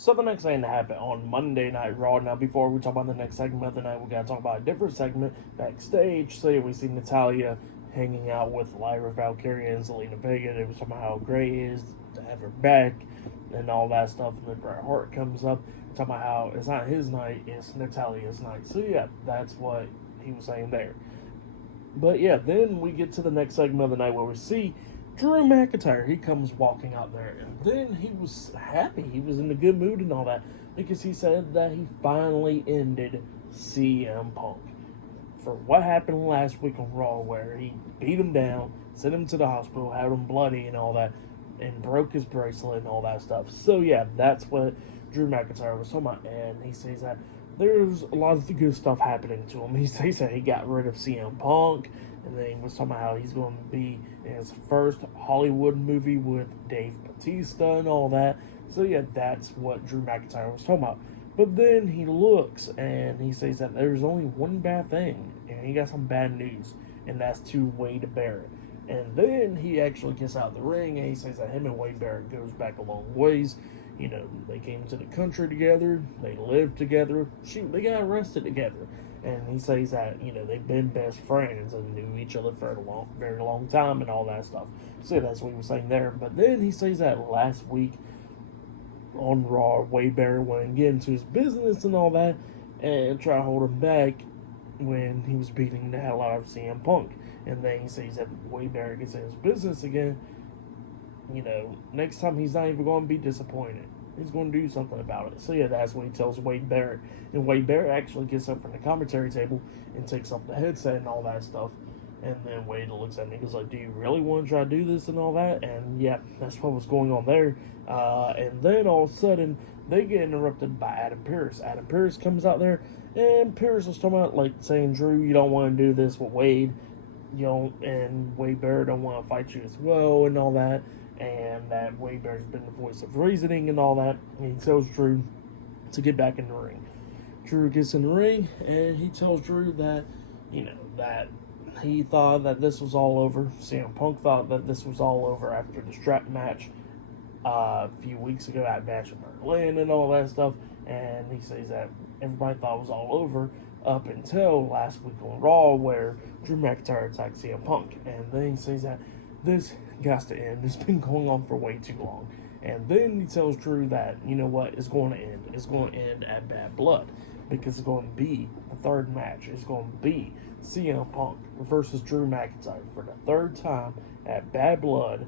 So the next thing that happened on Monday Night Raw. Now, before we talk about the next segment of the night, we gotta talk about a different segment backstage. So yeah, we see Natalya hanging out with Lyra Valkyria and Zelina Vega. It was talking about how great it is to have her back and all that stuff. And then Bret Hart comes up talking about how it's not his night, it's Natalya's night. So yeah, that's what he was saying there. But yeah, then we get to the next segment of the night where we see Drew McIntyre. He comes walking out there, and then he was happy. He was in a good mood and all that because he said that he finally ended CM Punk for what happened last week on Raw, where he beat him down, sent him to the hospital, had him bloody and all that, and broke his bracelet and all that stuff. So yeah, that's what Drew McIntyre was talking about, and he says that there's a lot of good stuff happening to him. He says that he got rid of CM Punk, and then he was talking about how he's going to be in his first Hollywood movie with Dave Bautista and all that. So yeah, that's what Drew McIntyre was talking about. But then he looks and he says that there's only one bad thing, and he got some bad news, and that's to Wade Barrett. And then he actually gets out of the ring and he says that him and Wade Barrett goes back a long ways. You know, they came to the country together, they lived together, shoot, they got arrested together. And he says that, you know, they've been best friends and knew each other for a very long time and all that stuff. So yeah, that's what he was saying there. But then he says that last week on Raw, Wade Barrett went and get into his business and all that and try to hold him back when he was beating the hell out of CM Punk. And then he says that Wade Barrett gets in his business again, you know, next time he's not even going to be disappointed. He's going to do something about it. So yeah, that's what he tells Wade Barrett. And Wade Barrett actually gets up from the commentary table and takes off the headset and all that stuff. And then Wade looks at me and goes like, do you really want to try to do this and all that? And yeah, that's what was going on there. And then all of a sudden, they get interrupted by Adam Pearce. Adam Pearce comes out there, and Pearce was talking about, like, saying, Drew, you don't want to do this with Wade. You don't, and Wade Barrett don't want to fight you as well and all that. And that Wade Barrett's been the voice of reasoning and all that. And he tells Drew to get back in the ring. Drew gets in the ring, and he tells Drew that, you know, that he thought that this was all over. CM Punk thought that this was all over after the strap match a few weeks ago at Bash in Berlin and all that stuff. And he says that everybody thought it was all over up until last week on Raw, where Drew McIntyre attacked CM Punk. And then he says that this got to end. It's been going on for way too long. And then he tells Drew that, you know what, it's going to end. It's going to end at Bad Blood, because it's going to be the third match. It's going to be CM Punk versus Drew McIntyre for the third time at Bad Blood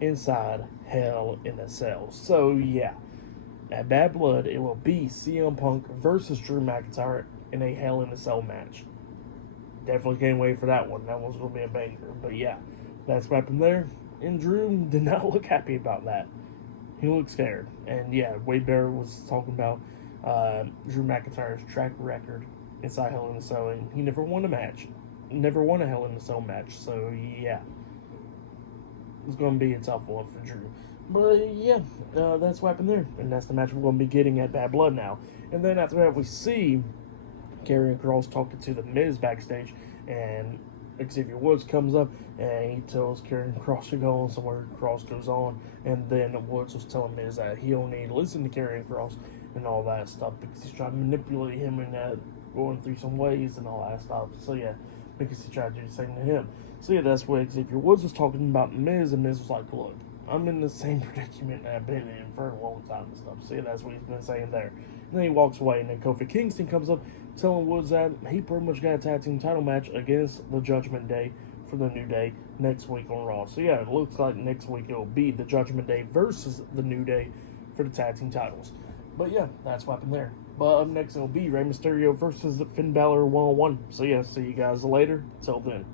inside Hell in a Cell. So yeah, at Bad Blood, it will be CM Punk versus Drew McIntyre in a Hell in a Cell match. Definitely can't wait for that one. That one's going to be a banger. But yeah, that's what happened there. And Drew did not look happy about that. He looked scared. And yeah, Wade Barrett was talking about Drew McIntyre's track record inside Hell in a Cell, and he never won a match. Never won a Hell in a Cell match. So yeah, it's going to be a tough one for Drew. But yeah, that's what happened there. And that's the match we're going to be getting at Bad Blood now. And then after that, we see Karrion Kross talking to The Miz backstage, and Xavier Woods comes up and he tells Karrion Kross to go on somewhere. Kross goes on, and then Woods was telling Miz that he don't need to listen to Karrion Kross and all that stuff, because he's trying to manipulate him and going through some ways and all that stuff. So yeah, because he tried to do the same to him. So yeah, that's what Xavier Woods was talking about Miz, and Miz was like, look, I'm in the same predicament I've been in for a long time and stuff. So yeah, that's what he's been saying there. And then he walks away, and then Kofi Kingston comes up telling Woods that he pretty much got a tag team title match against the Judgment Day for the New Day next week on Raw. So yeah, it looks like next week it will be the Judgment Day versus the New Day for the tag team titles. But yeah, that's what happened there. But up next it will be Rey Mysterio versus Finn Balor 1-on-1. So yeah, see you guys later. Till then.